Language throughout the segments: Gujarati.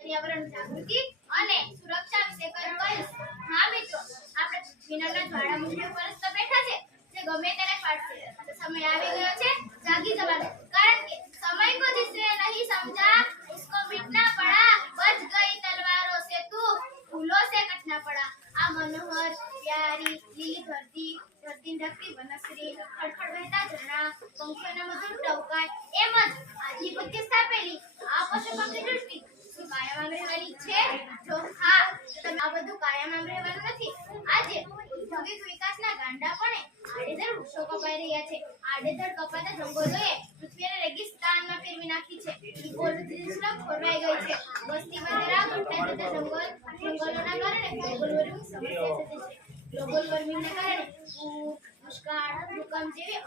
પર્યાવરણ જાગૃતિ અને સુરક્ષા વિશે કરીશ હા મિત્રો, આપણે વિનરના જ્વાળા મુખ્ય તો બેઠા છે. જે ગમે તેને ફાટશે સમય આવી ગયો છે. જાગી જવાનો. કારણ કે સમય કો જિસે નહીં સમજા. ઉસકો મિટના પડા. બચ ગઈ તલવારો સે તુ ફૂલો સે કટના પડા. આ મનોહર, પ્યારી, લીલી ધરતી ધરતી ઢકતી વનશ્રી ખડખડ વહેતા ઝરણા, પંખોના મધુર ટવકાય એમ જ આજીવિકા સ્થાપેલી આ પશુ પંખી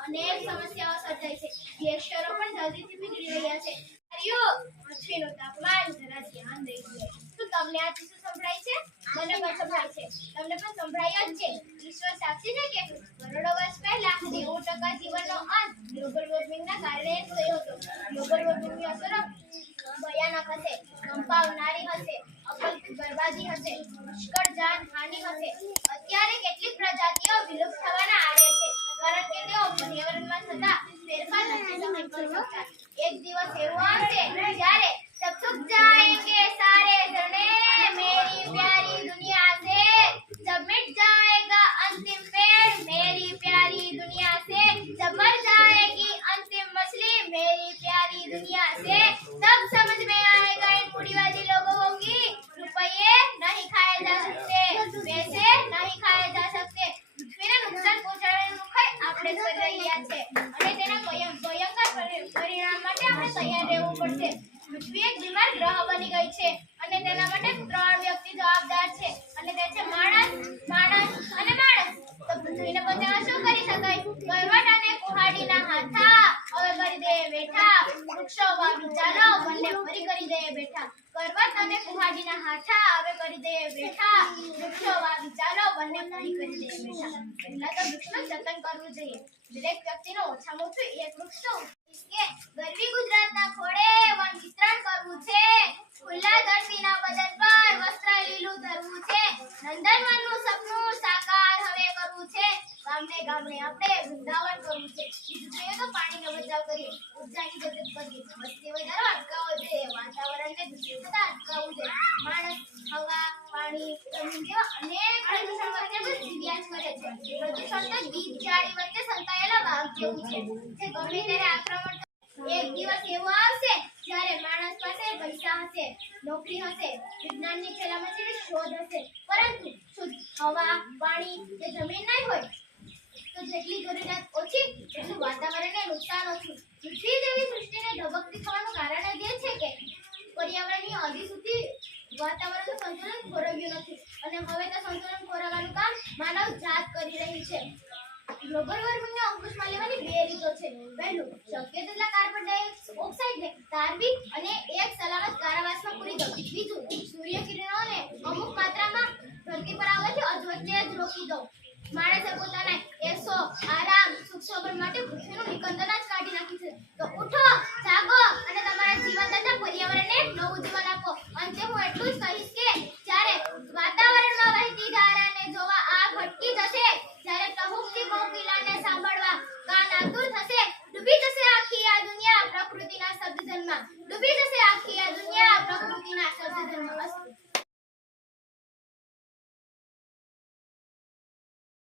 અનેક સમસ્યાઓ સર્જાય છે. પણ જલ્દીથી પીગળી રહ્યા છે. પૃથ્વીનું તાપમાન તમને આ ચીજો સંભળાય છે? મને પણ સંભળાય છે. તમને પણ સંભળાય જ છે. ઈશ્વર સાક્ષી છે કે કરોડો વર્ષ પહેલા નેવું ટકા જીવનનો અંત ગ્લોબલ વોર્મિંગના કારણે થયો હતો. ગ્લોબલ વોર્મિંગની અસરો ભયાનક હશે. કંપાવનારી હશે. અકલ્પિત બરબાદી હશે. પુષ્કળ જાનહાનિ હશે. અત્યારે કેટલીક પ્રજાતિઓ વિલુપ્ત થવાના આરે છે, કારણ કે તેઓ પર્યાવરણમાં થતા ફેરફાર નથી શકતા. એક દિવસ એવો આવશે તૈયાર રહેવું પડશે. પૃથ્વી એક બીમાર ગ્રહ બની ગઈ છે અને તેના માટે ત્રણ વ્યક્તિ જવાબદાર છે. અને તે છે માણસ માણસ અને માણસ. તો પૃથ્વીને બચાવવા શું કરી શકાય? કરવટ અને કુહાડીના હાથા. હવે કરી દે બેઠા. વૃક્ષો વાવી ચાલો, બંને ફરી કરી દે બેઠા. કરવટ અને કુહાડીના હાથા. હવે કરી દે બેઠા. વૃક્ષો વાવી ચાલો, બંને ફરી કરી દે બેઠા. પહેલા તો વૃક્ષનું જતન કરવું જોઈએ. દરેક વ્યક્તિનો ઓછામાં ઓછું એક વૃક્ષ કે ગરવી ગુજરાતના ખોળે વન છે. માણસ, હવા, પાણી પ્રદૂષણ છે. પ્રદૂષણ તો ગીત ચાળી જેવું છે? જે ગમે ત્યારે આક્રમણ કરે. એક દિવસ એવો કારણ એ છે કે પર્યાવરણની હદી સુધી વાતાવરણનું સંતુલન ખોરવ્યું નથી. અને હવે તો સંતુલન ખોરવવાનું કામ માનવ જાત કરી રહી છે. કાર્બન ડાયોક્સાઇડ ઓક્સાઇડને તારવી અને એક સલામત કારાવાસમાં પૂરી દો. બીજું, સૂર્યકિરણોને અમુક માત્રામાં ધરતી પર આવવાથી રોકી દો. માણસે પોતાના એસો, આરામ સુખ માટે પૃથ્વીનું નિકંદન ます。